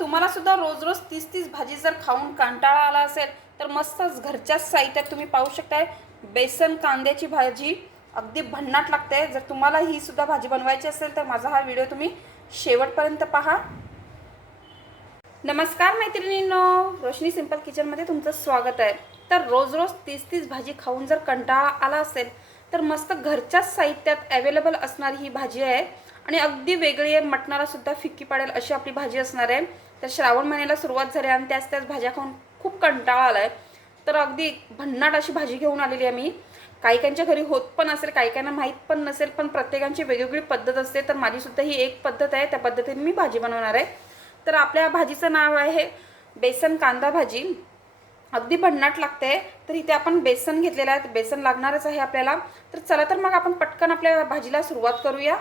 तुम्हाला सुद्धा रोज रोज तीस तीस भाजी जर खाऊन कंटाळा आला असेल तर मस्तच घरच्याच साहित्यात तुम्ही पाहू शकताय. बेसन कांद्याची भाजी अगदी भन्नाट लागते. जर तुम्हाला ही सुद्धा भाजी बनवायची असेल तर माझा हा व्हिडिओ तुम्ही शेवटपर्यंत पहा. नमस्कार मैत्रिणींनो रोशनी सिंपल किचनमध्ये तुमचं स्वागत आहे. तर रोज रोज तीस तीस भाजी खाऊन जर कंटाळा आला असेल तर मस्त घरच्याच साहित्यात अवेलेबल असणारी ही भाजी आहे. आणि अगदी वेगळी आहे. मटणाला सुद्धा फिक्की पडेल अशी आपली भाजी असणार आहे. तर श्रावण महिन्याला सुरुवात झाली आणि त्याच त्याच भाज्या खाऊन खूप कंटाळा आला आहे तर अगदी भन्नाट अशी भाजी घेऊन आलेली आहे मी. काही काहींच्या घरी होत पण असेल काही काहींना माहीत पण नसेल पण प्रत्येकांची वेगवेगळी पद्धत असते. तर माझीसुद्धा ही एक पद्धत आहे. त्या पद्धतीने मी भाजी बनवणार आहे. तर आपल्या भाजीचं नाव आहे बेसन कांदा भाजी. अगदी भन्नाट लागते. तर इथे आपण बेसन घेतलेलं आहे. बेसन लागणारच आहे आपल्याला. तर चला तर मग आपण पटकन आपल्या भाजीला सुरुवात करूया.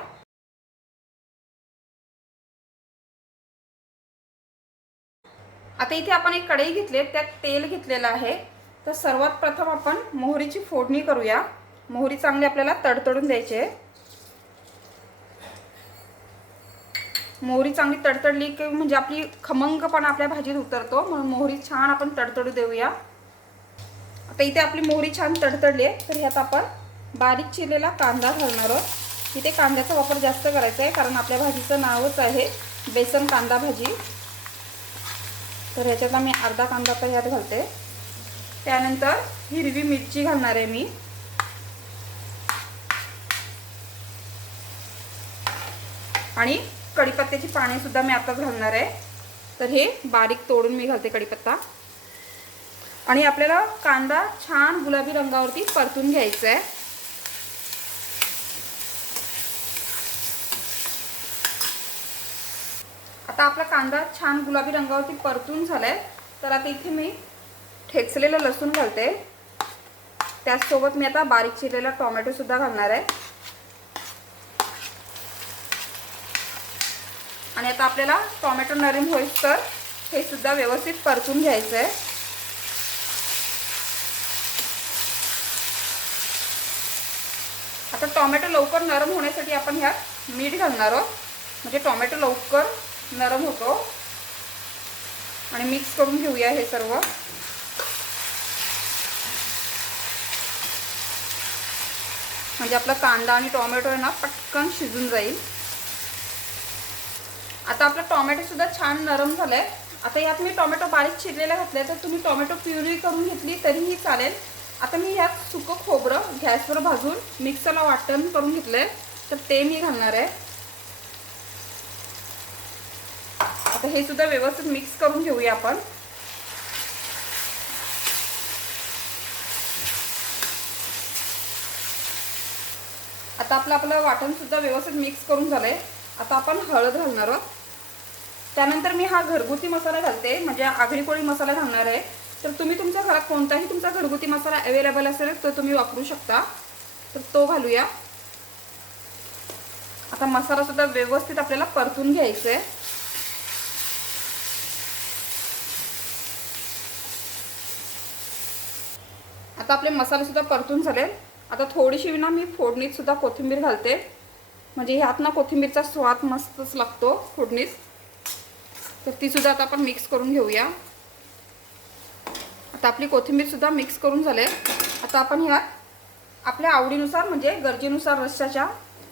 आता इथे आपण एक कढई घेतली त्यात तेल घेतलेलं आहे. तर सर्वात प्रथम आपण मोहरीची फोडणी करूया. मोहरी चांगली आपल्याला तडतडून द्यायची आहे. मोहरी चांगली तडतडली की म्हणजे आपली खमंगपणा आपल्या भाजीत उतरतो म्हणून मोहरी छान आपण तडतडू देऊया. आता इथे आपली मोहरी छान तडतडली आहे तर ह्यात आपण बारीक चिरलेला कांदा घालणार आहोत. इथे कांद्याचा वापर जास्त करायचा आहे कारण आपल्या भाजीचं नावच आहे बेसन कांदा भाजी. तर ह्याच्यातला मी अर्धा कांदा तर ह्यात घालते. त्यानंतर हिरवी मिरची घालणार आहे मी. आणि कढीपत्त्याची पानेसुद्धा मी आताच घालणार आहे. तर हे बारीक तोडून मी घालते कढीपत्ता. आणि आपल्याला कांदा छान गुलाबी रंगावरती परतून घ्यायचा आहे. आता आपला कांदा छान गुलाबी रंगावरती परतून झालाय. तर आता इथे मी ठेचलेलं लसूण घालते. त्याचसोबत मी आता बारीक चिरलेला टोमॅटो सुद्धा घालणार आहे. आणि आता आपल्याला टोमॅटो नरम होईस तर हे सुद्धा व्यवस्थित परतून घ्यायचं आहे आता टोमॅटो लवकर नरम होण्यासाठी आपण ह्यात मीठ घालणार आहोत. म्हणजे टोमॅटो लवकर नरम होतो. आणि मिक्स करून घेऊया हे सर्व. म्हणजे आपला कांदा आणि टोमॅटो आहे ना पटकन शिजून जाईल. आता आपला टॉमॅटो सुद्धा छान नरम झालाय. आता यात मी टोमॅटो बारीक चिरलेला घातलाय तर तुम्ही टोमॅटो प्युरी करून घेतली तरीही चालेल. आता मी ह्यात सुकं खोबरं गॅसवर भाजून मिक्सरला वाटण करून घेतलंय. तर ते मी घालणार आहे. आता हे सुद्धा व्यवस्थित मिक्स करून घेऊया आपण. आता आपलं आपलं वाटण सुद्धा व्यवस्थित मिक्स करून झालंय. आता आपण हळद घालणार आहोत. त्यानंतर मी हा घरगुती मसाला घालते म्हणजे आगरी कोळी मसाला घालणार आहे. तर तुम्ही तुमच्या घरात कोणताही तुमचा घरगुती मसाला अवेलेबल असेल तर तुम्ही वापरू शकता. तर तो घालूया. आता मसाला सुद्धा व्यवस्थित आपल्याला परतून घ्यायचा आहे आता आपले मसालेसुद्धा परतून झाले. आता थोडीशी ना मी फोडणीतसुद्धा कोथिंबीर घालते. म्हणजे ह्यात ना कोथिंबीरचा स्वाद मस्तच लागतो फोडणीत. तर तीसुद्धा आता आपण मिक्स करून घेऊया. आता आपली कोथिंबीरसुद्धा मिक्स करून झाले. आता आपण ह्यात आपल्या आवडीनुसार म्हणजे गरजेनुसार रश्शाच्या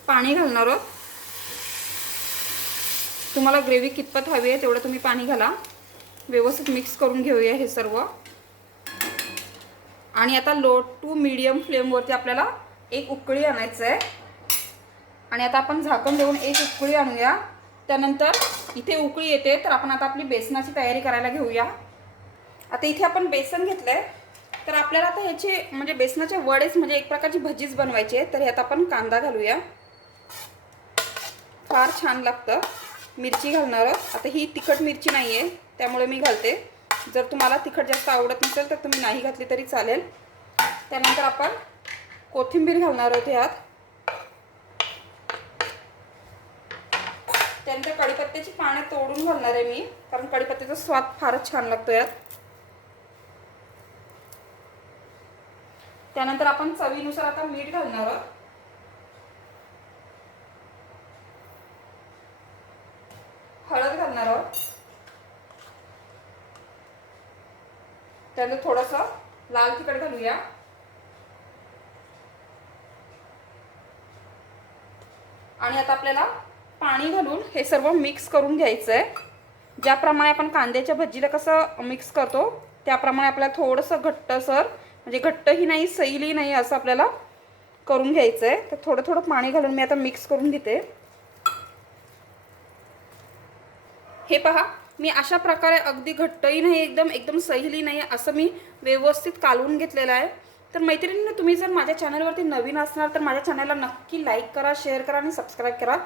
पाणी घालणार आहोत. तुम्हाला ग्रेव्ही कितपत हवी आहे तेवढं तुम्ही पाणी घाला. व्यवस्थित मिक्स करून घेऊया हे सर्व. आणि आता लो टू मीडियम फ्लेमवरती आपल्याला एक उकळी आणायचं आहे आणि आता आपण झाकण देऊन एक उकळी आणूया. त्यानंतर इथे उकळी येते तर आपण आता आपली बेसनाची तयारी करायला घेऊया. आता इथे आपण बेसन घेतलं आहे तर आपल्याला आता ह्याचे म्हणजे बेसनाचे वडेच म्हणजे एक प्रकारची भजीच बनवायची आहे. तर ह्यात आपण कांदा घालूया. फार छान लागतं. मिरची घालणार आता ही तिखट मिरची नाही आहे त्यामुळे मी घालते. जर तुम्हाला तिखट जास्त आवडत नसेल तर तुम्ही नाही घातली तरी चालेल. त्यानंतर आपण कोथिंबीर घालणार आहोत ह्यात. त्यानंतर कढीपत्त्याची पाने तोडून घालणार आहे मी कारण कढीपत्त्याचा स्वाद फारच छान लागतो यात. त्यानंतर आपण चवीनुसार आता मीठ घालणार आहोत. हळद घालणार आहोत. त्यानं थोडंसं लाल तिखट घालूया. आणि आता आपल्याला पाणी घालून हे सर्व मिक्स करून घ्यायचं आहे ज्याप्रमाणे आपण कांद्याच्या भजीला कसं मिक्स करतो त्याप्रमाणे आपल्याला थोडंसं घट्टसर म्हणजे घट्टही नाही सैलही नाही असं आपल्याला करून घ्यायचं आहे तर थोडं थोडं पाणी घालून मी आता मिक्स करून घेते. हे पहा मी अशा प्रकारे अगदी घट्टही नाही एकदम एकदम सैली नाही असं मी व्यवस्थित कालवून घेतलेलं आहे. तर मैत्रिणींनी तुम्ही जर माझ्या चॅनलवरती नवीन असणार तर माझ्या चॅनलला नक्की लाईक करा शेअर करा आणि सबस्क्राईब करा.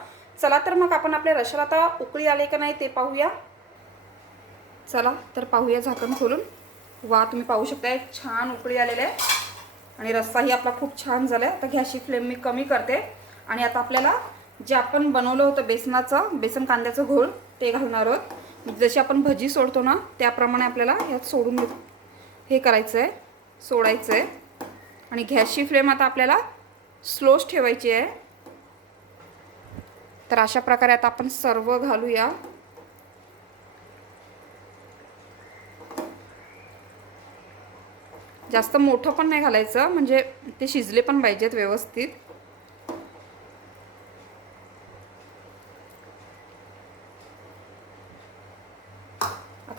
चला तर मग आपण आपल्या रशाला आता उकळी आले का नाही ते पाहूया. चला तर पाहूया झाकण खोलून. वा तुम्ही पाहू शकता एक छान उकळी आलेले आहे. आणि रस्साही आपला खूप छान झाला आहे आता घ्याशी फ्लेम मी कमी करते. आणि आता आपल्याला जे आपण बनवलं होतं बेसनाचं बेसन कांद्याचं घोळ ते घालणार आहोत. जशी आपण भजी सोडतो ना त्याप्रमाणे आपल्याला ह्यात सोडून हे करायचं आहे सोडायचं आहे आणि गॅसची फ्लेम आता आपल्याला स्लोच ठेवायची आहे. तर अशा प्रकारे आता आपण सर्व घालूया. जास्त मोठं पण नाही घालायचं म्हणजे ते शिजले पण पाहिजेत व्यवस्थित.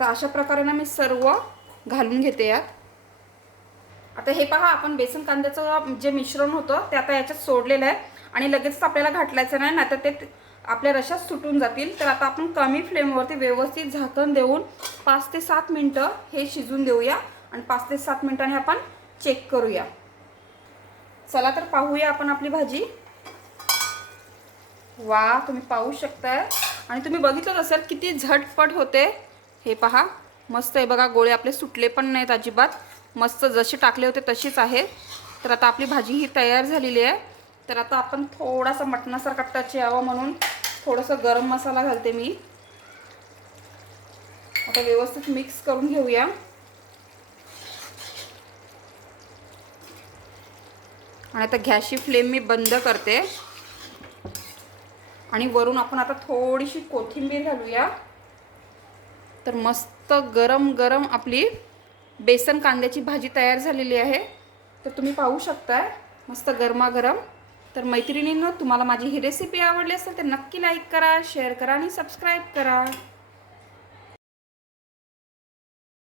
आता अशा प्रकारे ना मी सर्व घालून घेते यात. आता हे पहा आपण बेसन कांद्याचं जे मिश्रण होतं ते आता याच्यात सोडलेलं आहे. आणि लगेच आपल्याला घाटलायचं नाही नाहीतर ते आपल्या रशात सुटून जातील. तर आता आपण कमी फ्लेमवरती व्यवस्थित झाकण देऊन पाच ते सात मिनटं हे शिजून देऊया. आणि पाच ते सात मिनटाने आपण चेक करूया. चला तर पाहूया आपण आपली भाजी. वा तुम्ही पाहू शकताय. आणि तुम्ही बघितलंच असेल किती झटपट होते. हे पहा. मस्त आहे बघा गोळे आपले सुटले पण नाहीत अजिबात. मस्त जसे टाकले होते तशीच आहे. तर आता आपली भाजी ही तयार झालेली आहे. तर आता आपण थोडासा मटणासारखा टच यावं म्हणून थोडंसं गरम मसाला घालते मी. आता व्यवस्थित मिक्स करून घेऊया. आणि आता गॅसची फ्लेम मी बंद करते. आणि वरून आपण आता थोडीशी कोथिंबीर घालूया. तर मस्त गरम गरम आपली बेसन कांद्याची भाजी तयार झालेली आहे. तर तुम्ही पाहू शकताय मस्त गरमागरम. तर मैत्रिणींनो तुम्हाला माझी ही रेसिपी आवडली असेल तर नक्की लाईक करा शेअर करा आणि सबस्क्राईब करा.